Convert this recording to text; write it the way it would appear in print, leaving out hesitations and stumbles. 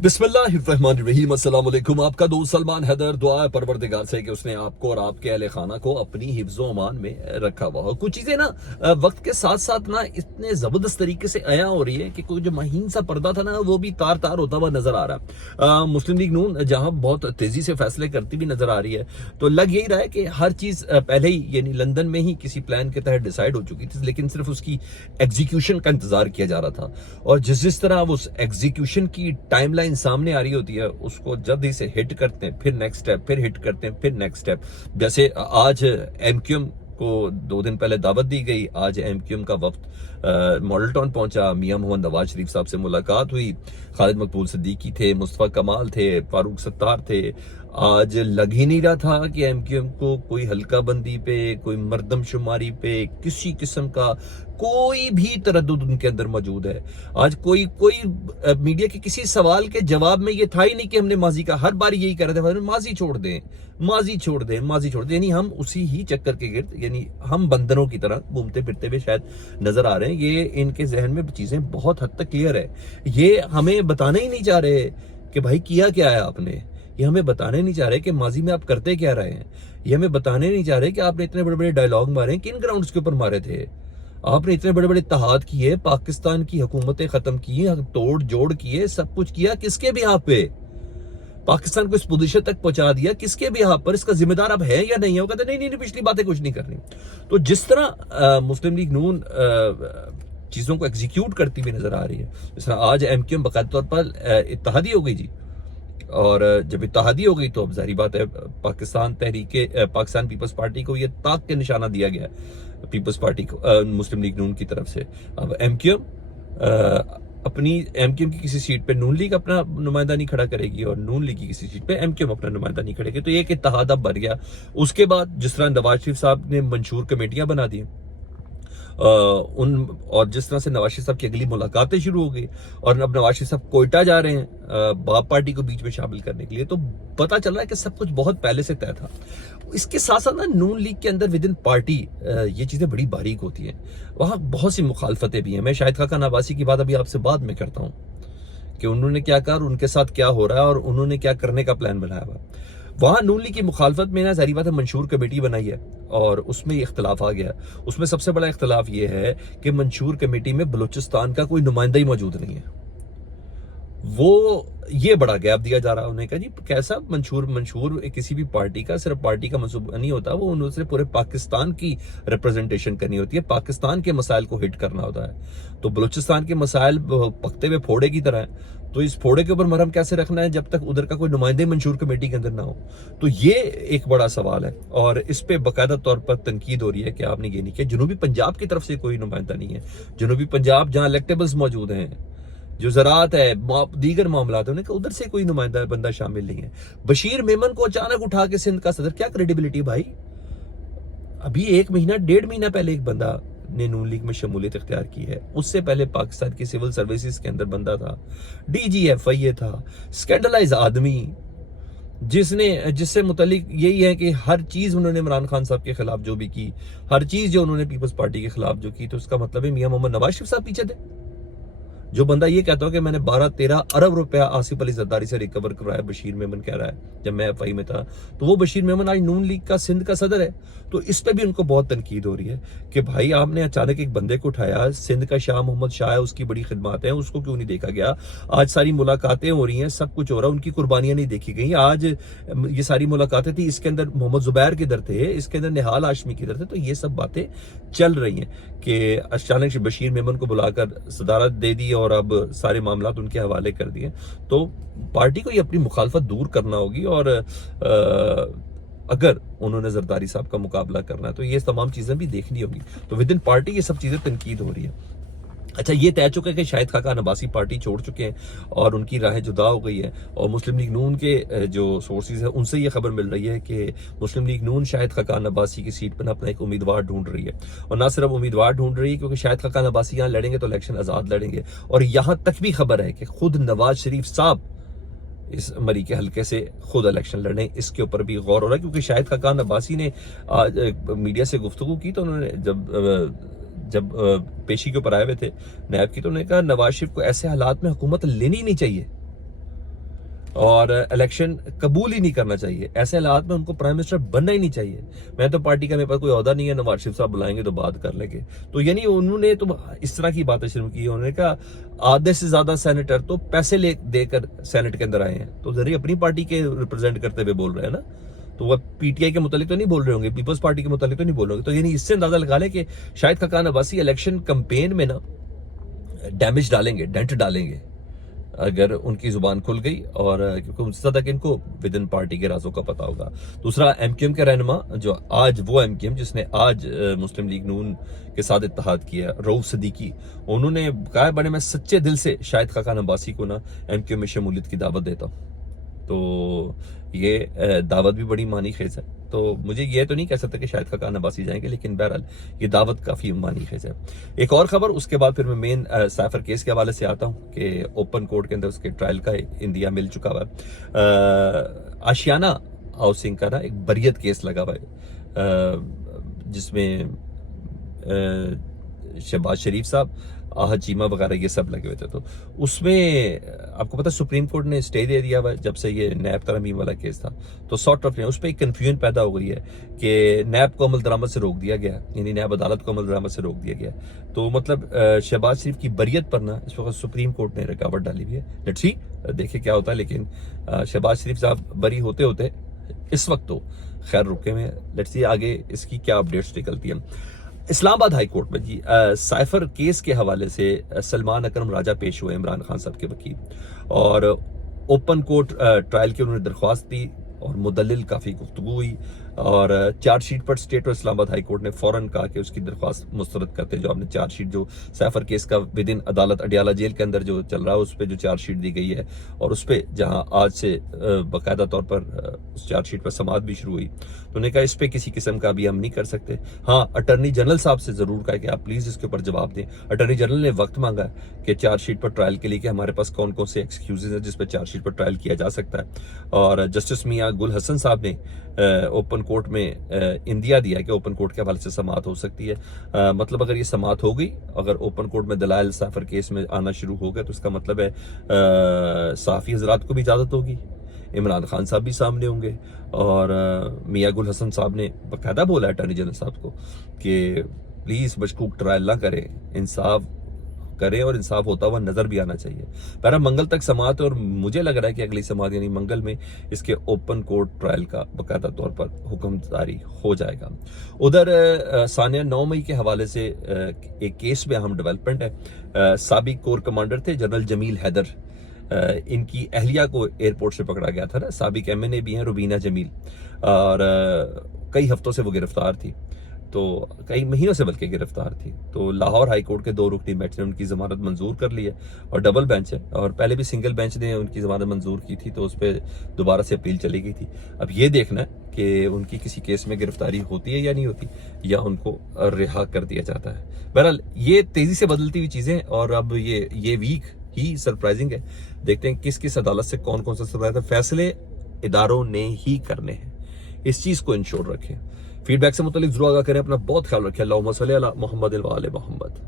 बिस्मिल्लाहिर्रहमानिर्रहीम। अस्सलाम वालेकुम। आपका दोस्त सलमान हैदर। दुआ है परवरदिगार से कि उसने आपको और आपके अहले खाना को अपनी हिफ्ज़ो अमान में रखा हुआ हो। कुछ चीज़ें ना वक्त के साथ साथ ना इतने ज़बरदस्त तरीके से आया हो रही है कि कोई जो महीन सा पर्दा था ना वो भी तार तार होता हुआ नजर आ रहा है। मुस्लिम लीग नून जहां बहुत तेजी से फैसले करती भी नजर आ रही है, तो लग यही रहा है कि हर चीज़ पहले ही यानी लंदन में ही किसी प्लान के तहत डिसाइड हो चुकी थी, लेकिन सिर्फ उसकी एग्जीक्यूशन का इंतजार किया जा रहा था। और जिस तरह उस एग्जीक्यूशन की टाइमलाइन सामने आ रही होती है उसको जल्दी से हिट करते हैं, फिर नेक्स्ट स्टेप, फिर हिट करते हैं, फिर नेक्स्ट स्टेप। जैसे आज एमक्यूएम को 2 दिन पहले दावत दी गई। आज एमक्यूएम का वफ्द मॉडल टाउन पहुंचा, मियां मोहम्मद नवाज शरीफ साहब से मुलाकात हुई, खालिद मकबूल सिद्दीकी थे, मुस्तफा कमाल थे, फारूक सत्तार थे। आज लग ही नहीं रहा था कि एमक्यूएम को कोई हल्का बंदी पे, कोई मर्दमशुमारी पे किसी किस्म का कोई भी तरद्दुद उनके अंदर मौजूद है। आज कोई मीडिया के किसी सवाल के जवाब में ये था ही नहीं कि हमने माजी का, हर बार यही कह रहे थे माजी छोड़ दें, माजी छोड़ दें, माजी छोड़ दें। यानी हम उसी ही चक्कर के गिर्द, यानी हम बंदरों की तरह घूमते फिरते हुए शायद नजर आ रहे हैं। ये इनके जहन में चीजें बहुत हद तक क्लियर है। ये हमें बताना ही नहीं चाह रहे कि भाई किया क्या है आपने। ये हमें बताने नहीं चाह रहे कि माजी में आप करते क्या रहे हैं। ये हमें बताने नहीं चाह रहे कि आपने इतने बड़े बड़े डायलॉग मारे, किन ग्राउंड्स के ऊपर मारे थे आपने, इतने बड़े बड़े इत्तेहाद किए, पाकिस्तान की हुकूमतें खत्म की, तोड़ जोड़ किए, सब कुछ किया, किसके भी आप पे, पाकिस्तान को इस पोजीशन तक पहुंचा दिया, किसके भी आप पर, इसका जिम्मेदार अब है या नहीं है। वो कहते नहीं, पिछली बातें कुछ नहीं करनी। तो जिस तरह मुस्लिम लीग नून चीजों को एग्जीक्यूट करती हुई नजर आ रही है, जिस तरह आज एमक्यूएम बाकायदा तौर पर इत्तेहादी हो गई जी। और जब इत्तेहादी हो गई तो अब जाहिर बात है पाकिस्तान पीपल्स पार्टी को ये ताक के निशाना दिया गया पीपल्स पार्टी को, मुस्लिम लीग नून की तरफ से। अब एमक्यूएम की किसी सीट पे नून लीग अपना नुमाइंदा नहीं खड़ा करेगी और नून लीग की किसी सीट पे एमक्यूएम अपना नुमाइंदा नहीं खड़ेगी। तो एक इत्तेहाद अब बन गया। उसके बाद जिस तरह नवाज शरीफ साहब ने मंशूर कमेटियां बना दी और जिस तरह से नवाज शरीफ साहब की अगली मुलाकातें शुरू हो गई और अब नवाज शरीफ साहब कोयटा जा रहे हैं बाप पार्टी को बीच में शामिल करने के लिए, तो पता चल रहा है कि सब कुछ बहुत पहले से तय था। इसके साथ साथ ना नून लीग के अंदर विद इन पार्टी ये चीजें बड़ी बारीक होती हैं। वहां बहुत सी मुखालफतें भी हैं। मैं शाहिद खाकान अब्बासी की बात अभी आपसे बाद में करता हूँ कि उन्होंने क्या कहा और उनके साथ क्या हो रहा है और उन्होंने क्या करने का प्लान बनाया हुआ। वहां नून लीग की मुखालफत में ना जाहिर बात है मंशूर कमेटी बनाई है और उसमें ये इख्तलाफ आ गया। उसमें सबसे बड़ा इख्तलाफ ये है कि मंशूर कमेटी में बलूचिस्तान का कोई नुमाइंदा ही मौजूद नहीं है। वो ये बड़ा गैप दिया जा रहा है। उन्होंने कहा जी कैसा मंशूर किसी भी पार्टी का सिर्फ पार्टी का मंसूबा नहीं होता, वो उन्होंने पूरे पाकिस्तान की रिप्रेजेंटेशन करनी होती है, पाकिस्तान के मसाइल को हिट करना होता है। तो बलूचिस्तान के मसाइल पकते हुए फोड़े की तरह है, तो इस फोड़े के ऊपर मरहम कैसे रखना है जब तक उधर का कोई नुमाइंदे मंशूर कमेटी के अंदर ना हो। तो ये एक बड़ा सवाल है और इस पे बाकायदा तौर पर तनकीद हो रही है कि आपने ये नहीं किया। जनूबी पंजाब की तरफ से कोई नुमाइंदा नहीं है। जनूबी पंजाब जहां इलेक्टेबल्स मौजूद हैं, जो ज़राअत है, दीगर मामला है, उन्हें उधर से कोई नुमाइंदा बंदा शामिल नहीं है। बशीर मेमन को अचानक उठा के सिंध का सदर, क्या क्रेडिबिलिटी भाई। अभी 1.5 महीना पहले एक बंदा ने नून लीग में शमूलियत इख्तियार की है। उससे पहले पाकिस्तान की सिविल सर्विसेज के अंदर बंदा था, DGFI था, स्कैंडलाइज आदमी, जिससे मुतल्लिक यही है कि हर चीज उन्होंने इमरान खान साहब के खिलाफ जो भी की, हर चीज जो उन्होंने पीपल्स पार्टी के खिलाफ जो की, तो उसका मतलब है मियां मोहम्मद नवाज शरीफ साहब पीछे थे। जो बंदा ये कहता हो कि मैंने 12-13 अरब रुपया आसिफ अली जरदारी से रिकवर करवाया, बशीर मेमन कह रहा है जब मैं एफआई में था, तो वो बशीर मेमन आज नून लीग का सिंध का सदर है। तो इस पे भी उनको बहुत तनकीद हो रही है कि भाई आपने अचानक एक बंदे को उठाया, सिंध का शाह मोहम्मद शाह है, उसकी बड़ी खिदमत है, उसको क्यों नहीं देखा गया। आज सारी मुलाकातें हो रही हैं, सब कुछ हो रहा है, उनकी कुर्बानियां नहीं देखी गई। आज ये सारी मुलाकातें थी, इसके अंदर मोहम्मद जुबैर किधर थे, इसके अंदर निहाल हाशमी किधर थे। तो ये सब बातें चल रही हैं कि अचानक बशीर मेमन को बुलाकर सदारत दे दी और अब सारे मामला उनके हवाले कर दिए। तो पार्टी को ये अपनी मुखालफत दूर करना होगी और अगर उन्होंने जरदारी साहब का मुकाबला करना है तो ये तमाम चीजें भी देखनी होगी। तो विद इन पार्टी ये सब चीजें तनकीद हो रही है। अच्छा, ये तय चुका है कि शाहिद खाकान अब्बासी पार्टी छोड़ चुके हैं और उनकी राहें जुदा हो गई है। और मुस्लिम लीग नून के जो सोर्सेज है उनसे ये खबर मिल रही है कि मुस्लिम लीग नून शाहिद खाकान अब्बासी की सीट पर अपना एक उम्मीदवार ढूंढ रही है। और ना सिर्फ उम्मीदवार ढूंढ रही है, क्योंकि शाहिद खाकान अब्बासी यहाँ लड़ेंगे तो इलेक्शन आजाद लड़ेंगे। और यहाँ तक भी खबर है कि खुद नवाज शरीफ साहब इस मरी के हल्के से खुद इलेक्शन लड़ने, इसके ऊपर भी गौर हो रहा है। क्योंकि शाहिद खाकान अब्बासी ने आज मीडिया से गुफ्तगू की तो उन्होंने जब पेशी के ऊपर आए हुए थे नैब की, तो उन्होंने कहा नवाज शरीफ को ऐसे हालात में हुकूमत लेनी नहीं चाहिए। اور الیکشن قبول ہی نہیں کرنا چاہیے. ایسے حالات میں ان کو پرائم منسٹر بننا ہی نہیں چاہیے. میں تو پارٹی کا میرے پاس کوئی عہدہ نہیں ہے, نواز شریف صاحب بلائیں گے تو بات کر لیں گے. تو یعنی انہوں نے تو اس طرح کی باتیں شروع کی. انہوں نے کہا آدھے سے زیادہ سینیٹر تو پیسے دے کر سینٹ کے اندر آئے ہیں, تو ذریعے اپنی پارٹی کے ریپرزینٹ کرتے ہوئے بول رہے ہیں نا, تو وہ پی ٹی آئی کے متعلق تو نہیں بول رہے ہوں گے, پیپلز پارٹی کے متعلق تو نہیں بول رہے ہوں گے. تو یعنی اس سے اندازہ لگا لیں کہ شاہد خاقان عباسی الیکشن کمپین میں نا ڈیمیج ڈالیں گے, ڈینٹ ڈالیں گے اگر ان کی زبان کھل گئی, اور کیونکہ ان سے تک ان کو ود ان پارٹی کے رازوں کا پتہ ہوگا. دوسرا ایم کیو ایم کے رہنما, جو آج وہ ایم کیو ایم جس نے آج مسلم لیگ نون کے ساتھ اتحاد کیا, رؤوف صدیقی, انہوں نے کہا بڑے میں سچے دل سے شاہد خاقان عباسی کو نا ایم کیو ایم میں شمولیت کی دعوت دیتا ہوں. تو یہ دعوت بھی بڑی معنی خیز ہے. تو مجھے یہ تو نہیں کہہ سکتا کہ شاہد خاقان عباسی جائیں گے, لیکن بہرحال یہ دعوت کافی معنی خیز ہے. ایک اور خبر, اس کے بعد پھر میں مین سائفر کیس کے حوالے سے آتا ہوں کہ اوپن کورٹ کے اندر اس کے ٹرائل کا اندیا مل چکا ہوا ہے. آشیانہ ہاؤسنگ کا نا ایک بریت کیس لگا ہوا ہے, جس میں شہباز شریف صاحب, آحد چیمہ وغیرہ یہ سب لگے ہوئے تھے. تو اس میں آپ کو پتا سپریم کورٹ نے اسٹے دے دیا ہوا ہے جب سے یہ نیب ترمیم والا کیس تھا. تو سارٹ آف اس پہ ایک کنفیوژن پیدا ہو گئی ہے کہ نیب کو عمل درآمد سے روک دیا گیا, یعنی نیب عدالت کو عمل درآمد سے روک دیا گیا. تو مطلب شہباز شریف کی بریت پر نا اس وقت سپریم کورٹ نے رکاوٹ ڈالی ہوئی ہے. لیٹس سی, دیکھیں کیا ہوتا ہے. لیکن شہباز شریف صاحب بری ہوتے ہوتے اس وقت تو خیر رکے میں. لیٹس سی آگے اس کی کیا اپڈیٹس نکلتی ہیں. اسلام آباد ہائی کورٹ میں جی سائفر کیس کے حوالے سے سلمان اکرم راجہ پیش ہوئے, عمران خان صاحب کے وکیل, اور اوپن کورٹ ٹرائل کی انہوں نے درخواست دی اور مدلل کافی گفتگو ہوئی, اور چارج شیٹ پر اسٹیٹ اور اسلام آباد ہائی کورٹ نے فوراً کہا کہ اس کی درخواست مسترد کرتے. جو آپ نے چارج شیٹ جو سائفر کیس کا ودن عدالت اڈیالہ جیل کے اندر جو چل رہا ہے اس پہ جو چارج شیٹ دی گئی ہے, اور اس پہ جہاں آج سے باقاعدہ طور پر اس چارج شیٹ پر سماعت بھی شروع ہوئی, تو انہوں نے کہا اس پہ کسی قسم کا بھی ہم نہیں کر سکتے. ہاں اٹارنی جنرل صاحب سے ضرور کہا کہ آپ پلیز اس کے اوپر جواب دیں. اٹارنی جنرل نے وقت مانگا ہے کہ چارج شیٹ پر ٹرائل کے لیے کہ ہمارے پاس کون کون سے ایکسکیوزز ہیں جس پہ چارج شیٹ پر ٹرائل کیا جا سکتا ہے. اور جسٹس میاں گل حسن صاحب نے اوپن کورٹ میں اندیا دیا کہ اوپن کورٹ کے حوالے سے سماعت ہو سکتی ہے. مطلب اگر یہ سماعت ہو گئی, اگر اوپن کورٹ میں دلائل سائفر کیس میں آنا شروع ہو گیا, تو اس کا مطلب ہے صحافی حضرات کو بھی اجازت ہوگی, عمران خان صاحب بھی سامنے ہوں گے, اور میاں گل حسن صاحب نے باقاعدہ بولا اٹارنی جنرل صاحب کو کہ پلیز مشکوک ٹرائل نہ کریں, انصاف کریں, اور انصاف ہوتا ہوا نظر بھی آنا چاہیے. پہلا منگل تک سماعت ہے, اور مجھے لگ رہا ہے کہ اگلی سماعت یعنی منگل میں اس کے اوپن کورٹ ٹرائل کا باقاعدہ طور پر حکم جاری ہو جائے گا. ادھر ثانیہ 9 مئی کے حوالے سے ایک کیس میں اہم ڈیولپمنٹ ہے. سابق کور کمانڈر تھے جنرل جمیل حیدر, ان کی اہلیہ کو ایئرپورٹ سے پکڑا گیا تھا نا. سابق ایم این اے بھی ہیں روبینہ جمیل, اور کئی ہفتوں سے وہ گرفتار تھی, تو کئی مہینوں سے بلکہ گرفتار تھی. تو لاہور ہائی کورٹ کے 2 رکنی بینچ نے ان کی ضمانت منظور کر لی ہے, اور ڈبل بینچ ہے, اور پہلے بھی سنگل بینچ نے ان کی ضمانت منظور کی تھی, تو اس پہ دوبارہ سے اپیل چلی گئی تھی. اب یہ دیکھنا ہے کہ ان کی کسی کیس میں گرفتاری ہوتی ہے یا نہیں ہوتی, یا ان کو رہا کر دیا جاتا ہے. بہرحال یہ تیزی سے بدلتی ہوئی چیزیں, اور اب یہ ویک ہی سرپرائزنگ ہے. دیکھتے ہیں کس کس عدالت سے کون کون سا فیصلے اداروں نے ہی کرنے ہیں, اس چیز کو انشور رکھیں. فیڈ بیک سے متعلق ضرور آگاہ کریں. اپنا بہت خیال رکھیں. اللہم صلی علی محمد و آل محمد.